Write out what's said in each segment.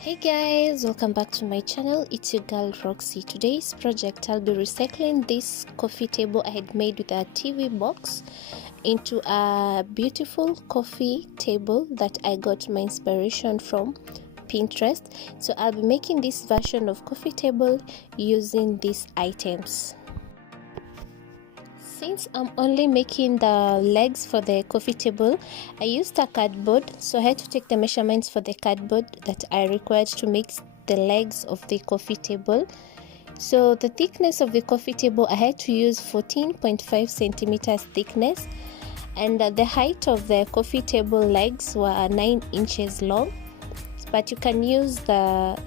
Hey guys, welcome back to my channel. It's your girl Roxy. Today's project, I'll be recycling this coffee table I had made with a TV box into a beautiful coffee table that I got my inspiration from Pinterest. So I'll be making this version of coffee table using these items. Since I'm only making the legs for the coffee table, I used a cardboard, so I had to take the measurements for the cardboard that I required to make the legs of the coffee table. So the thickness of the coffee table, I had to use 14.5 centimeters thickness, and the height of the coffee table legs were 9 inches long, but you can use the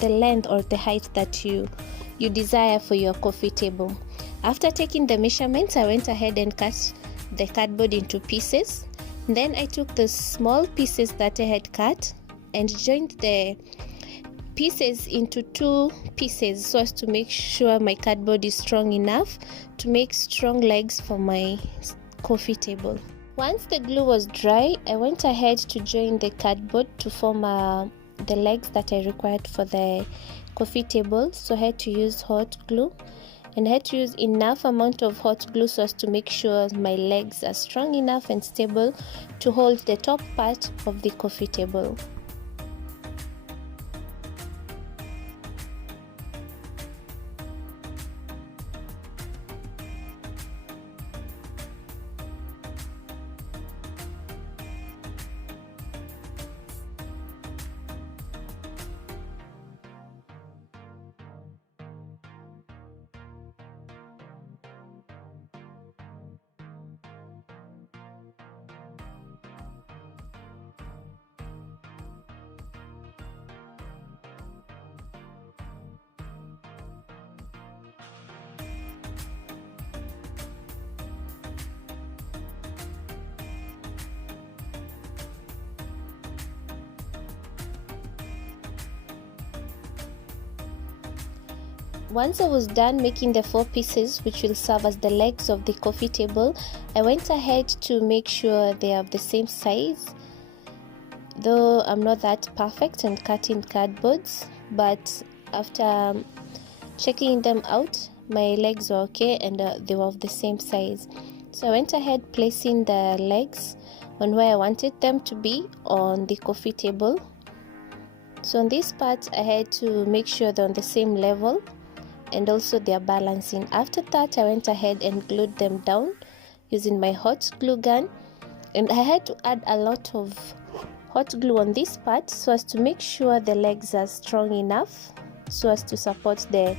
length or the height that you desire for your coffee table. After taking the measurements, I went ahead and cut the cardboard into pieces. Then I took the small pieces that I had cut and joined the pieces into 2 pieces so as to make sure my cardboard is strong enough to make strong legs for my coffee table. Once the glue was dry, I went ahead to join the cardboard to form the legs that I required for the coffee table. So I had to use hot glue, and I had to use enough amount of hot glue so as to make sure my legs are strong enough and stable to hold the top part of the coffee table. Once I was done making the 4 pieces which will serve as the legs of the coffee table, I went ahead to make sure they are the same size. Though I'm not that perfect in cutting cardboards, but after checking them out, my legs were okay and they were of the same size. So I went ahead placing the legs on where I wanted them to be on the coffee table. So on this part, I had to make sure they're on the same level and also they are balancing. After that, I went ahead and glued them down using my hot glue gun, and I had to add a lot of hot glue on this part so as to make sure the legs are strong enough so as to support the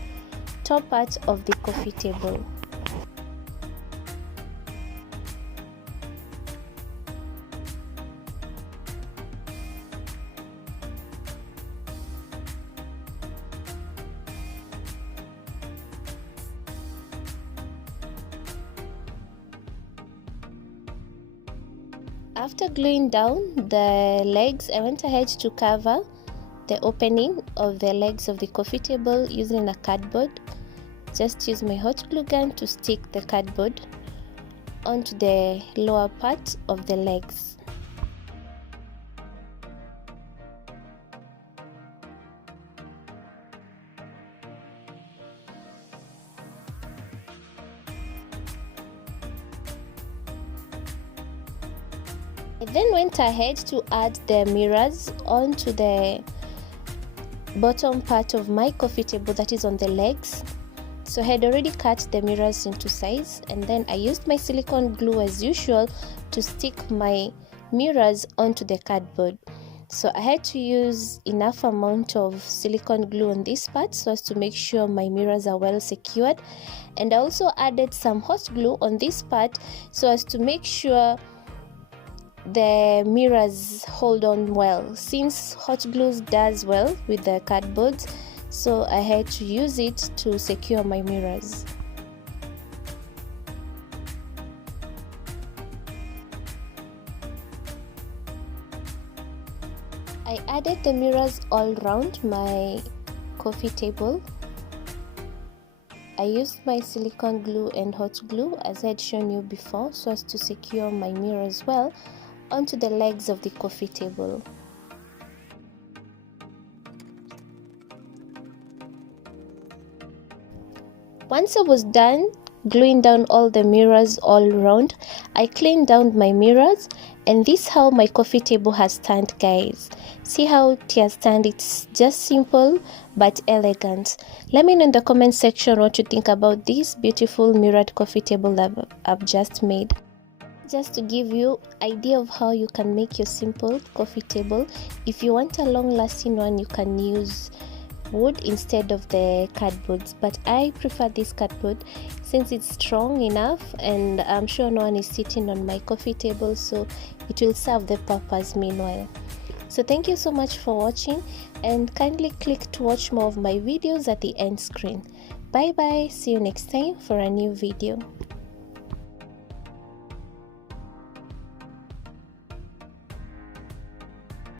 top part of the coffee table. After gluing down the legs, I went ahead to cover the opening of the legs of the coffee table using a cardboard. Just use my hot glue gun to stick the cardboard onto the lower part of the legs. I then went ahead to add the mirrors onto the bottom part of my coffee table, that is on the legs. So I had already cut the mirrors into size, and then I used my silicone glue as usual to stick my mirrors onto the cardboard. So I had to use enough amount of silicone glue on this part so as to make sure my mirrors are well secured, and I also added some hot glue on this part so as to make sure the mirrors hold on well, since hot glue does well with the cardboards. So I had to use it to secure my mirrors. I added the mirrors all around my coffee table. I used my silicone glue and hot glue as I had shown you before so as to secure my mirrors well onto the legs of the coffee table. Once I was done gluing down all the mirrors all around, I cleaned down my mirrors, and this is how my coffee table has turned, guys. See how it has turned? It's just simple but elegant. Let me know in the comment section what you think about this beautiful mirrored coffee table that I've just made. Just to give you idea of how you can make your simple coffee table. If you want a long-lasting one, you can use wood instead of the cardboards, but I prefer this cardboard since it's strong enough, and I'm sure no one is sitting on my coffee table, so it will serve the purpose meanwhile. So thank you so much for watching, and kindly click to watch more of my videos at the end screen. Bye bye, see you next time for a new video.